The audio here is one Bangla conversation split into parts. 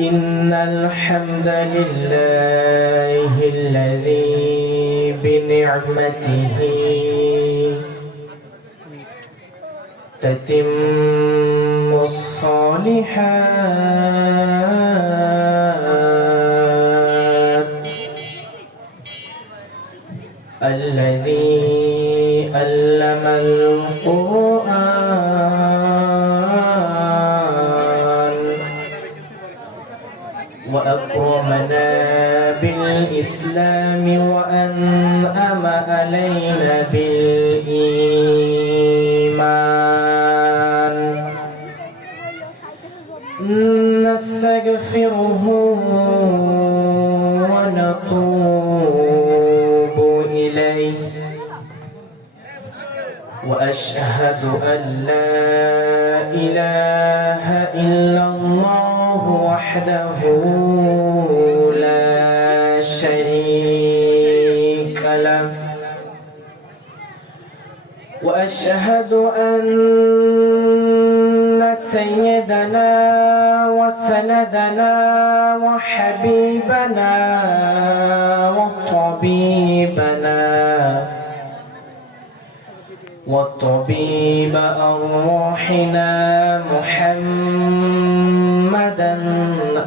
إن الحمد لله الذي بنعمته تتم الصالحات الذي علم القرآن وأكرمنا بالإسلام وأنعم علينا بالإيمان نستغفره ونتوب إليه وأشهد أن لا إله إلا الله وحده لا شريك له وأشهد أن سيدنا وسندنا وحبيبنا وطبيب أرواحنا محمدا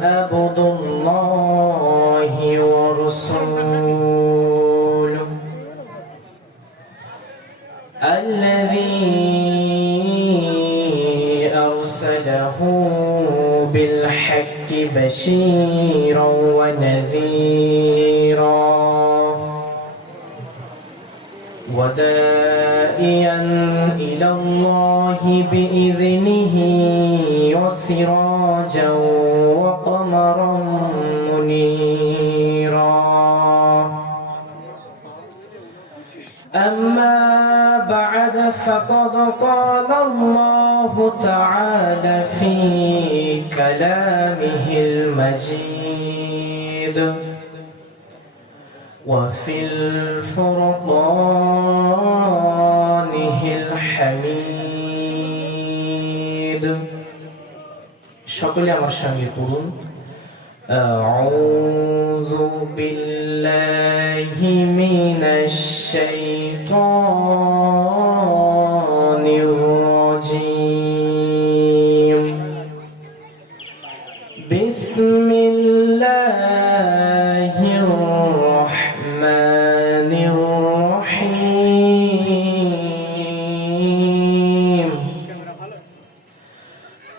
عبد الله ورسوله الذي أرسله بالحق بشيرا ونذيرا وداعيا إلى الله بإذنه وسراجا وقمرا منيرا أما بعد فقد قال الله تعالى في كلامه المجيد وفي الفرقانه الحميد সকলে আমার সঙ্গে পড়ুন أعوذ بالله من الشيطان الرجيم بسم الله الرحمن الرحيم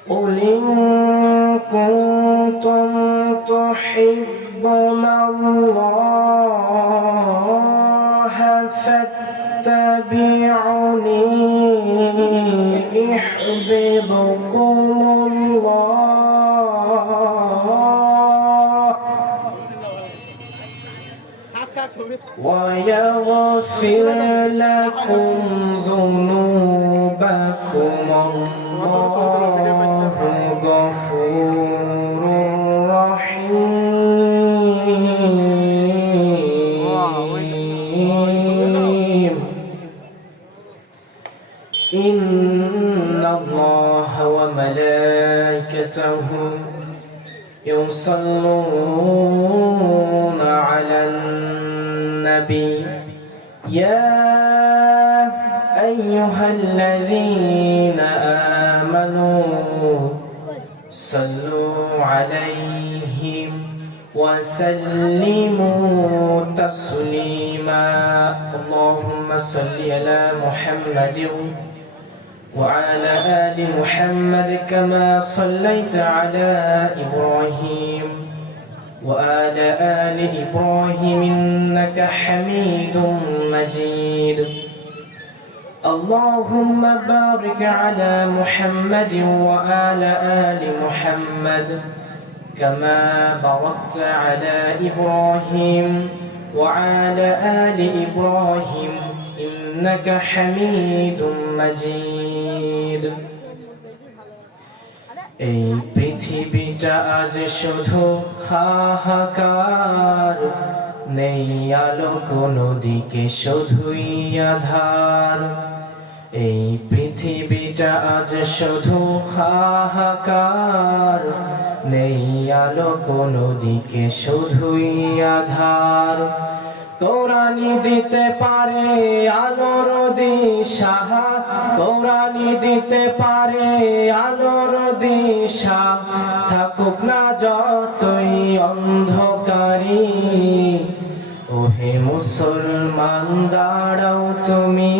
قل إن كنتم تحبون الله فاتبعوني يحببكم الله ويغفر لكم ذنوبكم الله غفور رحيم إن الله وملائكته يصلون على النبي يا أيها الذين آمنوا صلوا عليه وسلموا تسليما اللهم صل على محمد وعلى آل محمد كما صليت على إبراهيم وآل آل إبراهيم إنك حميد مجيد اللهم بارك على محمد وآل آل محمد كما باركت على إبراهيم وعلى آل إبراهيم إنك حميد مجيد এই পৃথিবীটা আজ শুধু হাহাকার নেই আলো কোনো দিকে শুধুই আধার এই পৃথিবীটা আজ শুধু হাহাকার নেই আলো কোনো দিকে শুধুই আধার। কোরআনই দিতে পারে আলোর দিশা, কোরআনই দিতে পারে আলোর দিশা, থাকুক না যতই অন্ধকারী। ওহে মুসলমান দাঁড়াও তুমি,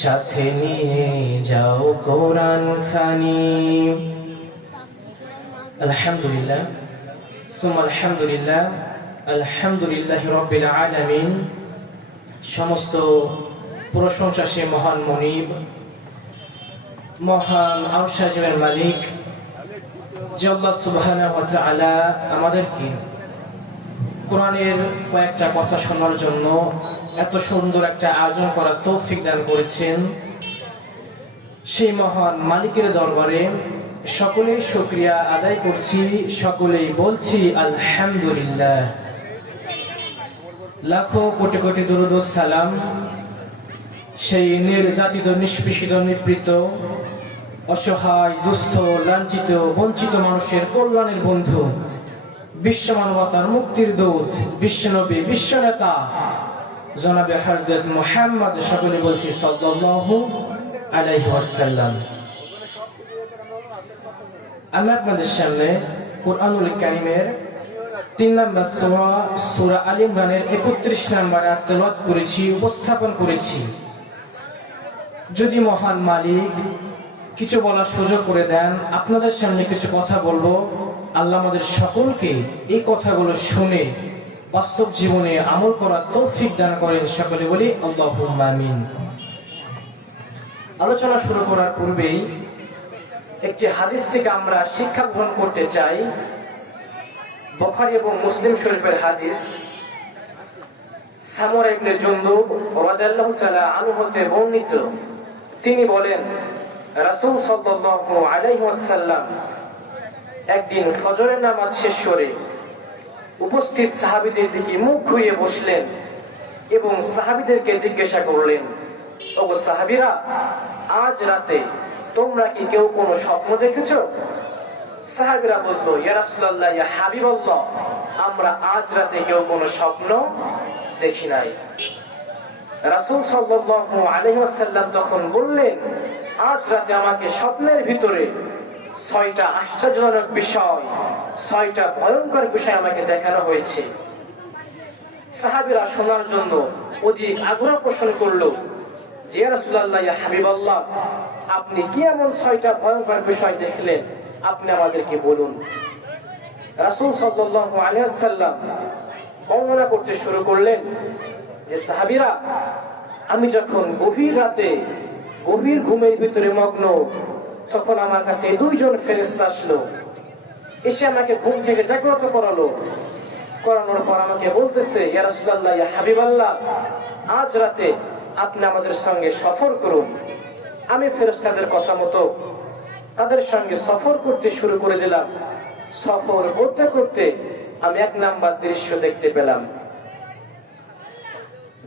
সাথে নিয়ে যাও কোরআন খানি। আলহামদুলিল্লাহ সুম্মা আলহামদুলিল্লাহ, আলহামদুলিল্লাহি রাব্বিল আলামিন। সমস্ত প্রশংসা সে মহান মনিব, মহান আরশ আজিমের মালিক যে আল্লাহ সুবহানাহু ওয়া তাআলা আমাদেরকে কোরআনের কয়েকটা কথা শোনার জন্য এত সুন্দর একটা আয়োজন করার তৌফিক দান করেছেন। সেই মহান মালিকের দরবারে সকলেই শুকরিয়া আদায় করছি, সকলেই বলছি আলহামদুলিল্লাহ। লাখো কোটি কোটি দরুদ ও সালাম সেই নির্যাতিত, নিষ্পেষিত, নিপীড়িত, অসহায়, দুস্থ, লাঞ্ছিত, বঞ্চিত মানুষের কল্যাণের বন্ধু, বিশ্ব মানবতার মুক্তির দূত, বিশ্বনবী, বিশ্বনেতা জনাবে হযরত মুহাম্মদ, সকলে বলছি সাল্লাল্লাহু আলাইহি ওয়াসাল্লাম। আমি আপনাদের সামনে কুরআনুল কারীমের 3 নম্বর সূরা, সূরা আল ইমরানের 31 নম্বর আয়াত তেলাওয়াত করেছি, উপস্থাপন করেছি। যদি মহান মালিক কিছু বলার সুযোগ করে দেন, আপনাদের সামনে কিছু কথা বলবো। আল্লাহ আমাদের সকলকে এই কথাগুলো শুনে বাস্তব জীবনে আমল করার তৌফিক দান করেন। সকলে বলি আল্লাহুম্মা আমিন। আলোচনা শুরু করার পূর্বেই একটি হাদিস থেকে আমরা শিক্ষা গ্রহণ করতে চাই। বুখারী এবং মুসলিম শরীফের হাদিস। সামরা ইবনে জুনদুব রাদিয়াল্লাহু তাআলা আনহু হতে বর্ণিত, তিনি বলেন রাসূল সাল্লাল্লাহু আলাইহি ওয়াসাল্লাম একদিন ফজরের নামাজ শেষ করে উপস্থিত সাহাবীদের দিকে মুখ ঘুরিয়ে বসলেন এবং সাহাবীদেরকে জিজ্ঞাসা করলেন, ওগো সাহাবীরা, আজ রাতে তোমরা কি কেউ কোনো স্বপ্ন দেখেছো? সাহাবীরা বলল, ইয়া রাসূলুল্লাহ, ইয়া হাবিবাল্লাহ, আমরা আজ রাতে কেউ কোনো স্বপ্ন দেখি নাই। রাসূল সাল্লাল্লাহু আলাইহি ওয়াসাল্লাম তখন বললেন, আজ রাতে আমাকে স্বপ্নের ভিতরে 6টা আশ্চর্যজনক বিষয়, 6টা ভয়ঙ্কর বিষয় আমাকে দেখানো হয়েছে। সাহাবীরা শোনার জন্য অধিক আগ্রহ পোষণ করলো যে, ইয়া রাসূলুল্লাহ, ইয়া হাবিবাল্লাহ, আপনি কি এমন 6টা ভয়ঙ্কর বিষয় দেখলেন, আপনি আমাদেরকে বলুন। রাসূল সাল্লাল্লাহু আলাইহি ওয়াসাল্লাম বর্ণনা করতে শুরু করলেন যে, সাহাবীরা, আমি যখন গভীর রাতে গভীর ঘুমের ভিতরে মগ্ন, তখন আমার কাছে 2জন ফেরেশতা আসলো, এসে আমাকে ঘুম থেকে জাগ্রত করানোর পর আমাকে বলতেছে, ইয়া রাসূলুল্লাহ, ইয়া হাবিবাল্লাহ, আজ রাতে আপনি আমাদের সঙ্গে সফর করুন। আমি ফেরেশতাদের কথা মতো তাদের সঙ্গে সফর করতে শুরু করে দিলাম। সফর করতে করতে আমি 1 নাম্বার দৃশ্য দেখতে পেলাম।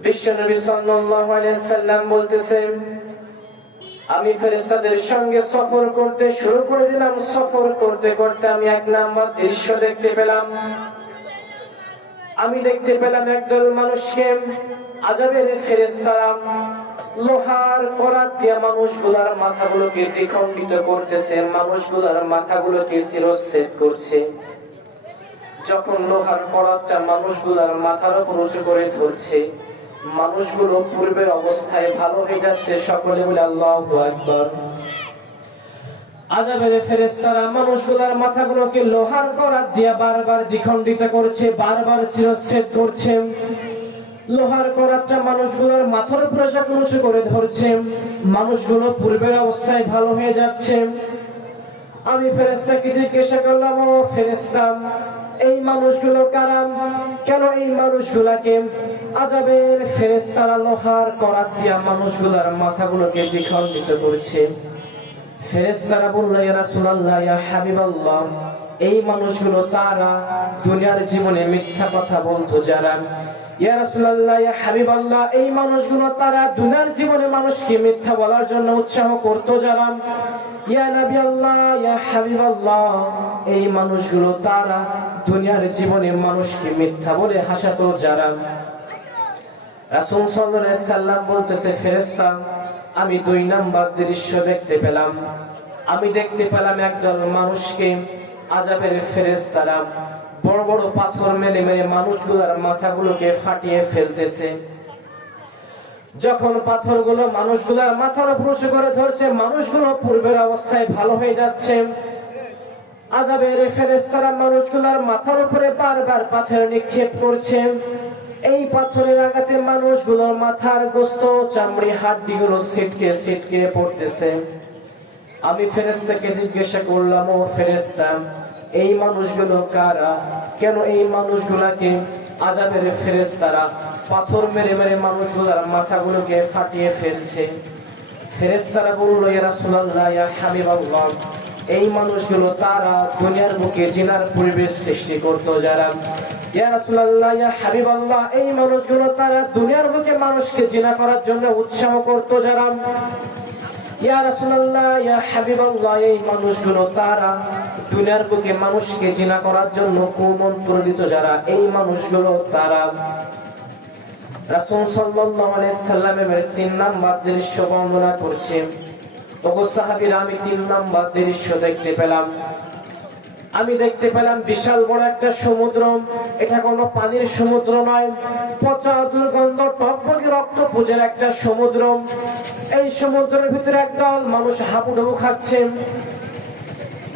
বিশ্বনবী সাল্লাল্লাহু আলাইহি সাল্লাম বলতেছেন, আমি ফেরেশতাদের সঙ্গে সফর করতে শুরু করে দিলাম। সফর করতে করতে আমি 1 নাম্বার দৃশ্য দেখতে পেলাম। আমি দেখতে পেলাম একদল মানুষকে আযাবের ফেরেশতারা লোহার করাত দিয়ে মানুষগুলার মাথাগুলোকে দ্বিখণ্ডিত করতেছে, মানুষগুলার মাথাগুলোকে শিরচ্ছেদ করছে। যখন লোহার করাতটা মানুষগুলার মাথার উপর উঁচু করে ধরছে, মানুষগুলো পূর্বের অবস্থায় ভালো হয়ে যাচ্ছে। সকলে বলে আল্লাহু আকবার। আযাবের ফেরেশতারা মানুষগুলার মাথাগুলোকে লোহার করাত দিয়ে বারবার দ্বিখণ্ডিত করছে, বারবার শিরচ্ছেদ করছে। লোহার করাতটা মানুষগুলোর মাথার উপরে যখন উঁচু করে ধরছে, মানুষগুলো পূর্বের অবস্থায় ভালো হয়ে যাচ্ছে। আমি ফেরেশতাকে জিজ্ঞাসা করলাম, ও ফেরেশতা, এই মানুষগুলো কারা? কেন এই মানুষগুলাকে আযাবের ফেরেশতারা লোহার করাত দিয়ে মানুষগুলোর মাথাগুলোকে দ্বিখণ্ডিত করছে? ফেরেশতারা বলল, ইয়া রাসূলুল্লাহ, ইয়া হাবিবাল্লাহ, এই মানুষগুলো তারা দুনিয়ার জীবনে মিথ্যা কথা বলতো, যারা ইয়া রাসূলুল্লাহ, ইয়া হাবিবাল্লাহ, এই মানুষগুলো তারা দুনিয়ার জীবনে মানুষকে মিথ্যা বলার জন্য উৎসাহ করত যারা। ইয়া নবী আল্লাহ, ইয়া হাবিবাল্লাহ, এই মানুষগুলো তারা দুনিয়ার জীবনে মানুষকে মিথ্যা বলে হাসাতো যারা। রাসূল সাল্লাল্লাহু আলাইহি সাল্লাম বলতেছে, ফেরেশতা, আমি 2 নাম্বার দৃশ্য দেখতে পেলাম। আমি দেখতে পেলাম একদল মানুষকে আযাবের ফেরেশতারা বড় বড় পাথর মেরে মেরে মানুষগুলোর মাথাগুলোকে ফাটিয়ে ফেলতেছে। যখন পাথরগুলো মানুষগুলোর মাথার উপর উঁচু করে ধরছে, মানুষগুলো পূর্বের অবস্থায় ভালো হয়ে যাচ্ছে। আযাবের ফেরেশতারা মানুষগুলোর মাথার উপরে বারবার পাথর নিক্ষেপ করছে। এই পাথরের আঘাতে মানুষগুলোর মাথার গোশত, চামড়ি, হাড্ডিগুলো ছিটকে ছিটকে পড়তেছে। আমি ফেরেশতাকে জিজ্ঞাসা করলাম, ও ফেরেশতা, এই মানুষগুলো কারা? কেন এই মানুষগুলোকে আযাবের ফেরেশতারা পাথর মেরে মেরে মানুষগুলোর মাথাগুলোকে ফাটিয়ে ফেলছে? ফেরেশতারা বলল, ইয়া রাসূলুল্লাহ, ইয়া হাবিবাল্লাহ, এই মানুষগুলো তারা দুনিয়ার বুকে জিনার পরিবেশ সৃষ্টি করত যারা। ইয়া রাসূলুল্লাহ, ইয়া হাবিবাল্লাহ, এই মানুষগুলো তারা দুনিয়ার বুকে মানুষকে জিনা করার জন্য উৎসাহ করত যারা। ইয়া রাসূলুল্লাহ, ইয়া হাবিবাল্লাহ, এই মানুষগুলো তারা দুনিয়ার বুকে মানুষকে জিনা করার জন্য কুমন্ত্র দিত যারা। এই মানুষগুলো তারা। রাসূল সাল্লাল্লাহু আলাইহি সাল্লামের 3 নাম্বার দৃশ্য বর্ণনা করছে। ওগো সাহাবীরা, আমি 3 নাম্বার দৃশ্য দেখতে পেলাম। আমি দেখতে পেলাম বিশাল বড় একটা সমুদ্র। এটা কোনো পানির সমুদ্র নয়, পচা দুর্গন্ধ টকবকে রক্ত পুজের একটা সমুদ্র। এই সমুদ্রের ভিতরে একদল মানুষ হাবুডুবু খাচ্ছে।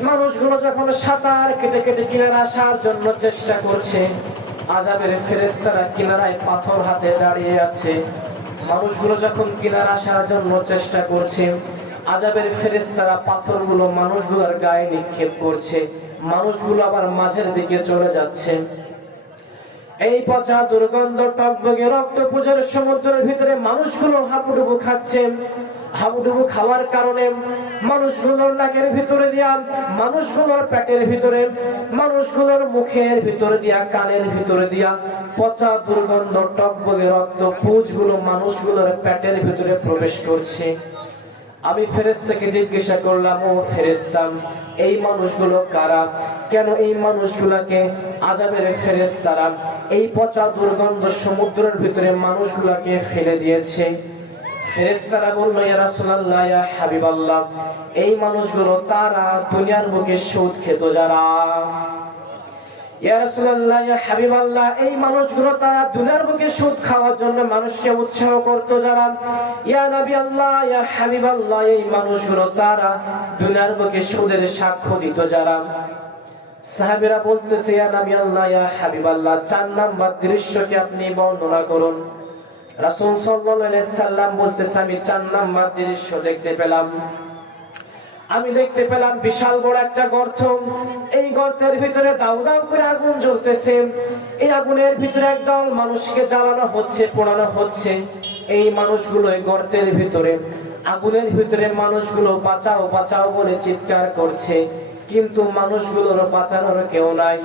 মানুষগুলো যখন সাঁতার কেটে কেটে কিনারে আসার জন্য চেষ্টা করছে, আযাবের ফেরেশতারা কিনারায় পাথর হাতে দাঁড়িয়ে আছে। মানুষগুলো যখন কিনারে আসার জন্য চেষ্টা করছে, আযাবের ফেরেশতারা পাথরগুলো মানুষগুলোর গায়ে নিক্ষেপ করছে। মানুষগুলো আবার মাঝের দিকে চলে যাচ্ছে। এই পচা দুর্গন্ধ টকবকে রক্ত পুজোর সমুদ্রের ভিতরে মানুষগুলো হাবুডুবু খাচ্ছে। হাবুডুবু খাওয়ার কারণে মানুষগুলোর নাকের ভিতরে দিয়া, মানুষগুলোর পেটের ভিতরে, মানুষগুলোর মুখের ভিতরে দিয়া, কানের ভিতরে দিয়া পচা দুর্গন্ধ টকবকে রক্ত পুজগুলো মানুষগুলোর পেটের ভিতরে প্রবেশ করছে। আমি ফেরেশতাকে জিজ্ঞাসা করলাম, ও ফেরেশতা, এই মানুষগুলো কারা? কেন এই মানুষগুলোকে আযাবের ফেরেশতারা এই পচা দুর্গন্ধ সমুদ্রের ভিতরে মানুষগুলোকে ফেলে দিয়েছে? ফেরেশতারা বলল, ইয়া রাসূলুল্লাহ, ইয়া হাবিবাল্লাহ, এই মানুষগুলো তারা দুনিয়ার বুকে সুদ খেত যারা। ইয়া রাসূলুল্লাহ, ইয়া হাবিবাল্লাহ, এই মানুষগুলো তারা দুনিয়ার বুকে সুদ খাওয়ার জন্য মানুষকে উৎসাহ করত যারা। ইয়া নবী আল্লাহ, ইয়া হাবিবাল্লাহ, এই মানুষগুলো তারা দুনিয়ার বুকে সুদের সাক্ষ্য দিত যারা। সাহাবীরা বলতেছে, ইয়া নবী আল্লাহ, ইয়া হাবিবাল্লাহ, 4 নাম্বার দৃশ্যকে আপনি বর্ণনা করুন। রাসূল সাল্লাল্লাহু আলাইহি সাল্লাম বলতেছে, আমি 4 নাম্বার দৃশ্য দেখতে পেলাম। আমি দেখতে পেলাম বিশাল বড় একটা গর্ত। এই গর্তের ভিতরে দাউ দাউ করে আগুন জ্বলতেছে। এই আগুনের ভিতরে একদল মানুষকে জ্বালানো হচ্ছে, পোড়ানো হচ্ছে। এই মানুষগুলো এই গর্তের ভিতরে, আগুনের ভিতরে মানুষগুলো বাঁচাও বাঁচাও বলে চিৎকার করছে, কিন্তু মানুষগুলোর বাঁচানোর কেউ নাই।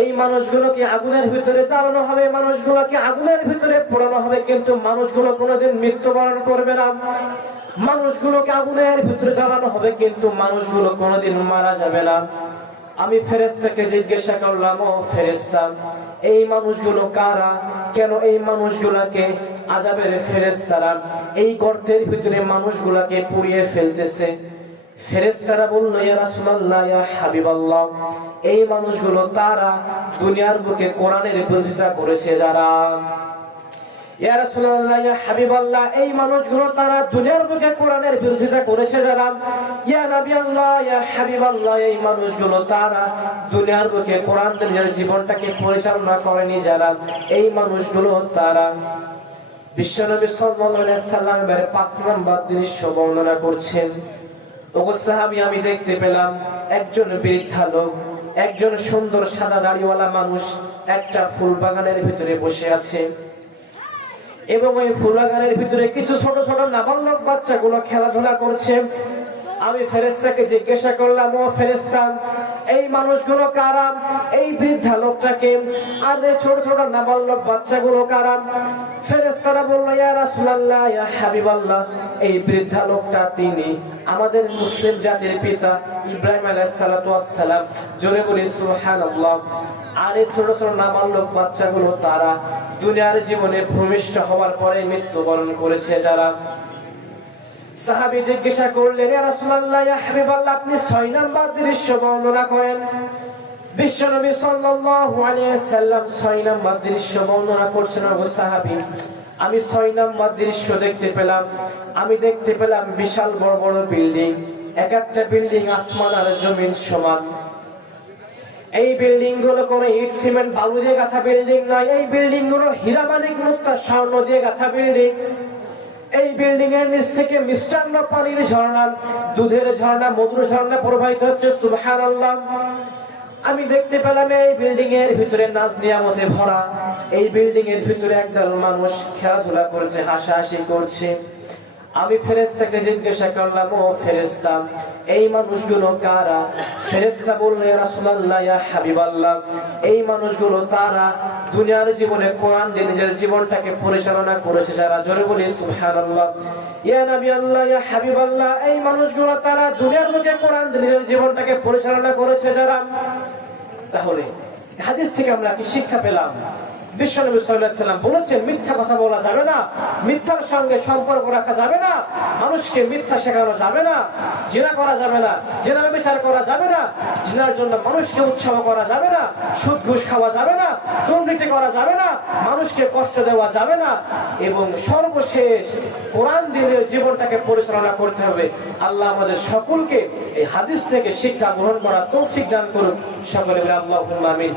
এই মানুষগুলোকে আগুনের ভিতরে জ্বালানো হবে, মানুষগুলোকে আগুনের ভিতরে পোড়ানো হবে, কিন্তু মানুষগুলো কোনোদিন মৃত্যুবরণ করবে না। মানুষগুলোকে আগুনের ভিতরে জ্বালানো হবে, কিন্তু মানুষগুলো কোনোদিন মারা যাবে না। আমি ফেরেশতাকে জিজ্ঞাসা করলাম, ও ফেরেশতা, এই মানুষগুলো কারা? কেন এই মানুষগুলোকে আযাবের ফেরেশতারা এই গর্তের ভিতরে মানুষগুলোকে পুড়িয়ে ফেলতেছে? ফেরেশতারা বলল, ইয়া রাসূলুল্লাহ, ইয়া হাবিবাল্লাহ, এই মানুষগুলো তারা দুনিয়ার বুকে কোরআনের বিরোধিতা করেছে যারা। ইয়া রাসূলুল্লাহ, ইয়া হাবিবাল্লাহ, এই মানুষগুলো তারা দুনিয়ার বুকে কোরআনের বিরোধিতা করেছে যারা। ইয়া নবী আল্লাহ, ইয়া হাবিবাল্লাহ, এই মানুষগুলো তারা দুনিয়ার বুকে কোরআন দিয়ে জীবনটাকে পরিচালনা করেনি যারা। এই মানুষগুলো তারা। বিশ্বনবী সাল্লাল্লাহু আলাইহি সাল্লামের 5 নাম্বার দৃশ্য বর্ণনা করছেন। ওগো সাহাবী, আমি দেখতে পেলাম একজন বৃদ্ধা লোক, একজন সুন্দর সাদা দাড়িওয়ালা মানুষ একটা ফুল বাগানের ভিতরে বসে আছে, এবং ওই ফুল বাগানের ভিতরে কিছু ছোট ছোট নাবালক বাচ্চাগুলো খেলাধুলা করছে। আমি ফেরেশতাকে জিজ্ঞাসা করলাম, ও ফেরেশতা, এই মানুষগুলো কারা? এই বৃদ্ধা লোকটাকে আর এই ছোট ছোট নাবালক বাচ্চাগুলো কারা? ফেরেশতারা বলল, ইয়া রাসূলুল্লাহ, ইয়া হাবিবাল্লাহ, এই বৃদ্ধা লোকটা তিনি আমাদের মুসলিম জাতির পিতা ইব্রাহিম আলাইহিস সালাতু ওয়াস সালাম। জোরে বলি সুবহানাল্লাহ। আর এই ছোট ছোট নাবালক বাচ্চাগুলো তারা দুনিয়ার জীবনে ভূমিষ্ঠ হওয়ার পরে মৃত্যুবরণ করেছে যারা। সাহাবী জিজ্ঞাসা করলেন, ইয়া রাসূলুল্লাহ, ইয়া হাবিবাল্লাহ, আপনি 6 নাম্বার দৃশ্য বর্ণনা করেন। বিশ্বনবী সাল্লাল্লাহু আলাইহি সাল্লাম 6 নাম্বার দৃশ্য বর্ণনা করছেন। ও সাহাবী, আমি 6 নাম্বার দৃশ্য দেখতে পেলাম। আমি দেখতে পেলাম বিশাল বড় বড় বিল্ডিং, এক একটা বিল্ডিং আসমান আর জমিন সমান। এই বিল্ডিং গুলো কোনো ইট সিমেন্ট বালু দিয়ে গাঁথা বিল্ডিং নয়, এই বিল্ডিং গুলো হীরা মানিক মুক্তা স্বর্ণ দিয়ে গাঁথা বিল্ডিং। এই বিল্ডিং এর নিচ থেকে মিষ্টান্ন পানির ঝর্ণা, দুধের ঝর্ণা, মধুর ঝর্ণা প্রবাহিত হচ্ছে। সুবহানাল্লাহ। আমি দেখতে পেলাম এই বিল্ডিং এর ভিতরে নাজ নিয়ামতে ভরা। এই বিল্ডিং এর ভিতরে একদল মানুষ খেলাধুলা করছে, হাসাহাসি করছে। আমি ফেরেশতাকে জিজ্ঞাসা করলাম, ও ফেরেশতা, এই মানুষগুলো কারা? ফেরেশতা বলল, ইয়া রাসূলুল্লাহ, ইয়া হাবিবাল্লাহ, এই মানুষগুলো তারা দুনিয়ার জীবনে কোরআন দিয়ে নিজের জীবনটাকে পরিচালনা করেছে যারা। জোরে বলি সুবহানাল্লাহ। ইয়া নবী আল্লাহ, ইয়া হাবিবাল্লাহ, এই মানুষগুলো তারা দুনিয়ার বুকে কোরআন দিয়ে নিজের জীবনটাকে পরিচালনা করেছে যারা। তাহলে হাদিস থেকে আমরা কি শিক্ষা পেলাম? বিশ্বনবী সাল্লাল্লাহু আলাইহি ওয়াসাল্লাম বলেছেন, মিথ্যা কথা বলা যাবে না, মিথ্যার সঙ্গে সম্পর্ক রাখা যাবে না, মানুষকে মিথ্যা শেখানো যাবে না, জিনা করা যাবে না, জিনা ব্যভিচার করা যাবে না, জিনার জন্য মানুষকে উৎসাহ করা যাবে না, সুদ ঘুষ খাওয়া যাবে না, দুর্নীতি করা যাবে না, মানুষকে কষ্ট দেওয়া যাবে না, এবং সর্বশেষ কোরআন দিয়ে জীবনটাকে পরিচালনা করতে হবে। আল্লাহ আমাদের সকলকে এই হাদিস থেকে শিক্ষা গ্রহণ করার তৌফিক দান করুন। সকলে বলে আল্লাহুম্মা আমিন।